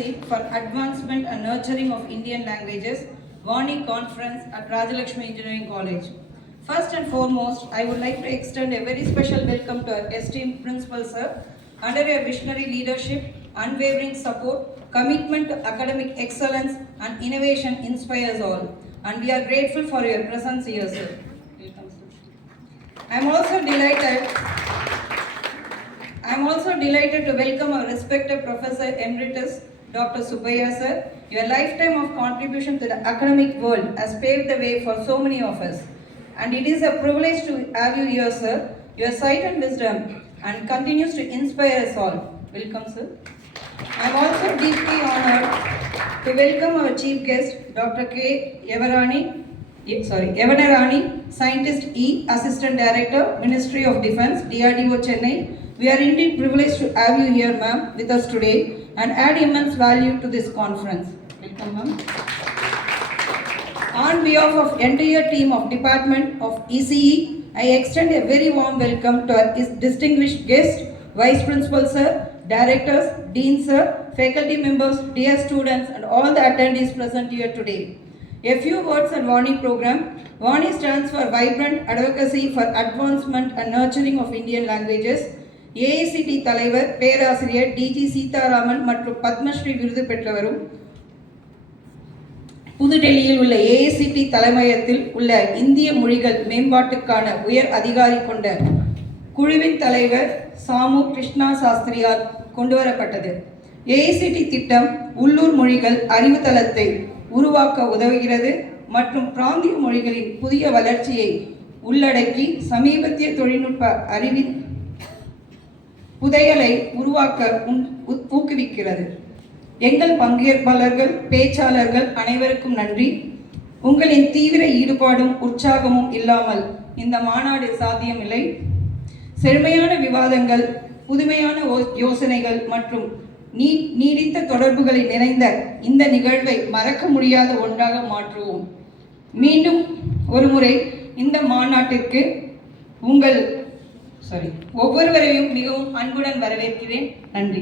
for Advancement and Nurturing of Indian Languages, Vani Conference at Rajalakshmi Engineering College. First and foremost, I would like to extend a very special welcome to our esteemed Principal Sir. Under your visionary leadership, unwavering support, commitment to academic excellence and innovation inspires all. And we are grateful for your presence here, sir. Welcome, sir. I am also delighted to welcome our respected Professor Emeritus Dr. Subbaiah sir. Your lifetime of contribution to the academic world has paved the way for so many of us. And it is a privilege to have you here, sir. Your sight and wisdom and continues to inspire us all. Welcome, sir. I am also deeply honored to welcome our chief guest, Dr. K. Yavanarani, Scientist E, Assistant Director, Ministry of Defence, DRDO Chennai. We are indeed privileged to have you here, ma'am, with us today and add immense value to this conference. Welcome, ma'am. On behalf of entire team of Department of ECE, I extend a very warm welcome to our distinguished guest, Vice Principal Sir, Directors, Dean Sir, faculty members, dear students, and all the attendees present here today. A few words on Vani program. Vani stands for Vibrant Advocacy for Advancement and Nurturing of Indian Languages. AICT தலைவர் பேராசிரியர் டிஜி சீதாராமன் மற்றும் பத்மஸ்ரீ விருது பெற்றவரும் புதுடெல்லியில் உள்ள AICT தலைமையகத்தில் உள்ள இந்திய மொழிகள் மேம்பாட்டுக்கான உயர் அதிகாரி கொண்ட குழுவின் தலைவர் சாமு கிருஷ்ணா சாஸ்திரியால் கொண்டுவரப்பட்டது. AICT திட்டம் உள்ளூர் மொழிகள் அறிவுத்தளத்தை உருவாக்க உதவுகிறது மற்றும் பிராந்திய மொழிகளின் புதிய வளர்ச்சியை உள்ளடக்கி சமீபத்திய தொழில்நுட்ப அறிவின் புதையலை உருவாக்க ஊக்குவிக்கிறது. எங்கள் பங்கேற்பாளர்கள், பேச்சாளர்கள் அனைவருக்கும் நன்றி. உங்களின் தீவிர ஈடுபாடும் உற்சாகமும் இல்லாமல் இந்த மாநாடு சாத்தியமில்லை. செழுமையான விவாதங்கள், புதுமையான யோசனைகள் மற்றும் நீடித்த தொடர்புகளை நிறைந்த இந்த நிகழ்வை மறக்க முடியாத ஒன்றாக மாற்றுவோம். மீண்டும் ஒருமுறை இந்த மாநாட்டிற்கு ஒவ்வொருவரையும் மிகவும் அன்புடன் வரவேற்கிறேன். நன்றி.